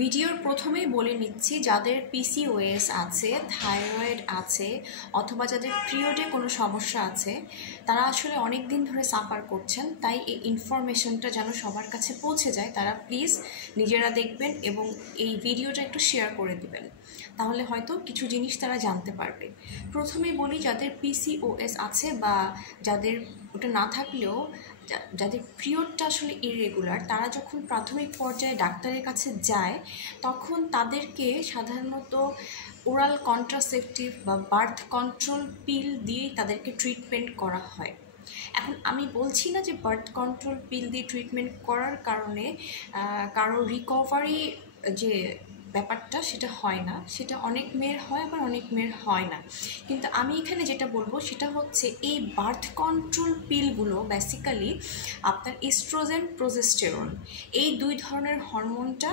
ভিডিওর প্রথমেই বলে নিচ্ছি, যাদের পিসিওএস আছে, থাইরয়েড আছে, অথবা যাদের পিরিয়ডে কোনো সমস্যা আছে, তারা আসলে অনেক দিন ধরে সাফার করছেন। তাই এই ইনফরমেশনটা যেন সবার কাছে পৌঁছে যায়, তারা প্লিজ নিজেরা দেখবেন এবং এই ভিডিওটা একটু শেয়ার করে দিবেন, তাহলে হয়তো কিছু জিনিস তারা জানতে পারবে। প্রথমেই বলি, যাদের পিসিওএস আছে বা যাদের ওটা না থাকলেও যাদের পিরিয়ডটা আসলে ইররেগুলার, তারা যখন প্রাথমিক পর্যায়ে ডাক্তারের কাছে যায় তখন তাদেরকে সাধারণত ওরাল কন্ট্রাসেপটিভ বা বার্থ কন্ট্রোল পিল দিয়েই তাদেরকে ট্রিটমেন্ট করা হয়। এখন আমি বলছি না যে বার্থ কন্ট্রোল পিল দিয়ে ট্রিটমেন্ট করার কারণে কারো রিকভারি যে ব্যাপারটা সেটা হয় না, সেটা অনেক মেয়ের হয়, আবার অনেক মেয়ের হয় না। কিন্তু আমি এখানে যেটা বলবো সেটা হচ্ছে, এই বার্থ কন্ট্রোল পিলগুলো বেসিক্যালি আপনার এস্ট্রোজেন, প্রোজেস্টেরন, এই দুই ধরনের হরমোনটা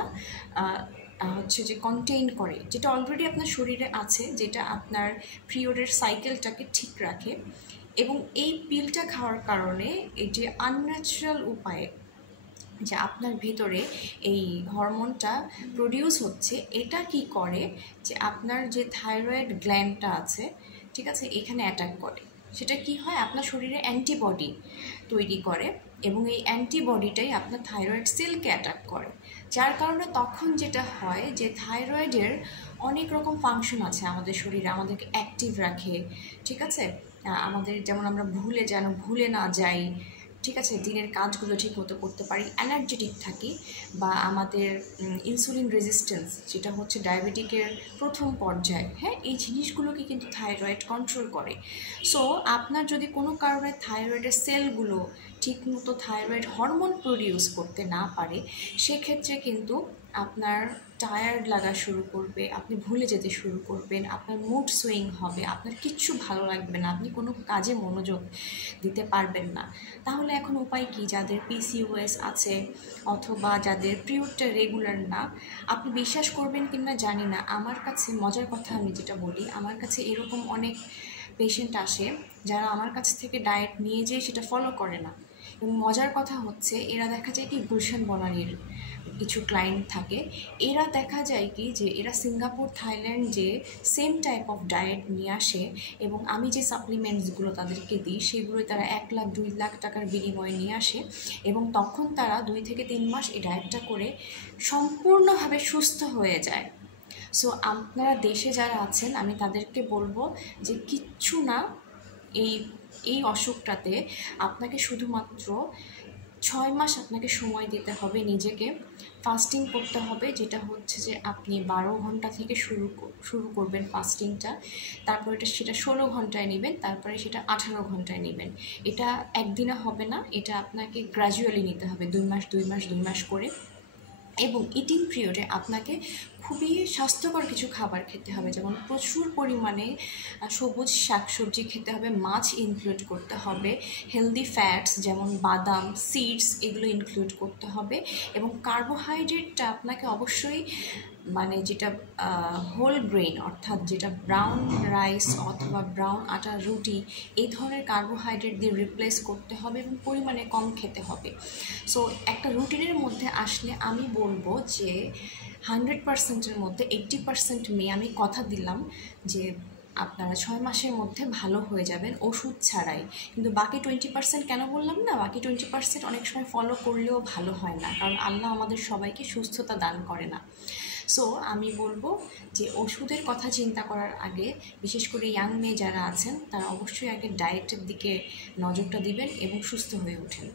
হচ্ছে যে কন্টেইন করে, যেটা অলরেডি আপনার শরীরে আছে, যেটা আপনার পিরিয়ডের সাইকেলটাকে ঠিক রাখে। এবং এই পিলটা খাওয়ার কারণে এই যে আনন্যাচারাল উপায়ে যে আপনার ভিতরে এই হরমোনটা প্রডিউস হচ্ছে, এটা কি করে যে আপনার যে থাইরয়েড গ্ল্যান্ডটা আছে, ঠিক আছে, এখানে অ্যাটাক করে। সেটা কি হয়, আপনার শরীরে অ্যান্টিবডি তৈরি করে এবং এই অ্যান্টিবডিটাই আপনার থাইরয়েড সেলকে অ্যাটাক করে। যার কারণে তখন যেটা হয় যে থাইরয়েডের অনেক রকম ফাংশন আছে আমাদের শরীরে, আমাদেরকে অ্যাক্টিভ রাখে, ঠিক আছে, আমাদের যেমন আমরা ভুলে না যাই, ঠিক আছে, দিনের কাজগুলো ঠিকমতো করতে পারি, এনার্জেটিক থাকি, বা আমাদের ইনসুলিন রেজিস্ট্যান্স, যেটা হচ্ছে ডায়াবেটিকের প্রথম পর্যায়, হ্যাঁ, এই জিনিসগুলোকে কিন্তু থাইরয়েড কন্ট্রোল করে। সো আপনার যদি কোনো কারণে থাইরয়েডের সেলগুলো ঠিকমতো থাইরয়েড হরমোন প্রডিউস করতে না পারে, সেক্ষেত্রে কিন্তু আপনার টায়ার্ড লাগা শুরু করবে, আপনি ভুলে যেতে শুরু করবেন, আপনার মুড সুইং হবে, আপনার কিচ্ছু ভালো লাগবে না, আপনি কোনো কাজে মনোযোগ দিতে পারবেন না। তাহলে এখন উপায় কি? যাদের পিসিওএস আছে অথবা যাদের পিরিয়ডটা রেগুলার না, আপনি বিশ্বাস করবেন কিনা জানি না, আমার কাছে মজার কথা আমি যেটা বলি, আমার কাছে এরকম অনেক পেশেন্ট আসে যারা আমার কাছ থেকে ডায়েট নিয়ে যেয়ে সেটা ফলো করে না। এবং মজার কথা হচ্ছে, এরা দেখা যায় কি, গুলশান বনানীর কিছু ক্লায়েন্ট থাকে, এরা দেখা যায় কি যে এরা সিঙ্গাপুর, থাইল্যান্ড যে সেম টাইপ অফ ডায়েট নিয়ে আসে এবং আমি যে সাপ্লিমেন্টসগুলো তাদেরকে দিই সেগুলো তারা 1 লাখ 2 লাখ টাকার বিনিময়ে নিয়ে আসে এবং তখন তারা 2 থেকে 3 মাস এই ডায়েটটা করে সম্পূর্ণভাবে সুস্থ হয়ে যায়। সো আপনারা দেশে যারা আছেন, আমি তাদেরকে বলবো যে কিচ্ছু না, এই অসুখটাতে আপনাকে শুধুমাত্র 6 মাস আপনাকে সময় দিতে হবে, নিজেকে ফাস্টিং করতে হবে, যেটা হচ্ছে যে আপনি 12 ঘন্টা থেকে শুরু করবেন ফাস্টিংটা, তারপর সেটা 16 ঘন্টায় নেবেন, তারপরে সেটা 18 ঘন্টায় নেবেন। এটা একদিনে হবে না, এটা আপনাকে গ্র্যাজুয়ালি নিতে হবে, 2 মাস করে। এবং ইটিং পিরিয়ডে আপনাকে খুবই স্বাস্থ্যকর কিছু খাবার খেতে হবে, যেমন প্রচুর পরিমাণে সবুজ শাকসবজি খেতে হবে, মাছ ইনক্লুড করতে হবে, হেলদি ফ্যাটস যেমন বাদাম, সিডস, এগুলো ইনক্লুড করতে হবে। এবং কার্বোহাইড্রেটটা আপনাকে অবশ্যই যেটা হোল গ্রেন, অর্থাৎ যেটা ব্রাউন রাইস অথবা ব্রাউন আটার রুটি, এই ধরনের কার্বোহাইড্রেট দিয়ে রিপ্লেস করতে হবে এবং পরিমাণে কম খেতে হবে। সো একটা রুটিনের মধ্যে আসলে আমি বলবো যে 100%-এর মধ্যে 80% মেয়ে, আমি কথা দিলাম যে আপনারা 6 মাসের মধ্যে ভালো হয়ে যাবেন ওষুধ ছাড়াই। কিন্তু বাকি 20% কেন বললাম না, বাকি 20% অনেক সময় ফলো করলেও ভালো হয় না, কারণ আল্লাহ আমাদের সবাইকে সুস্থতা দান করে না। সো আমি বলবো যে ওষুধের কথা চিন্তা করার আগে, বিশেষ করে ইয়াং মেয়ে যারা আছেন, তারা অবশ্যই আগে ডায়েটের দিকে নজরটা দিবেন এবং সুস্থ হয়ে ওঠেন।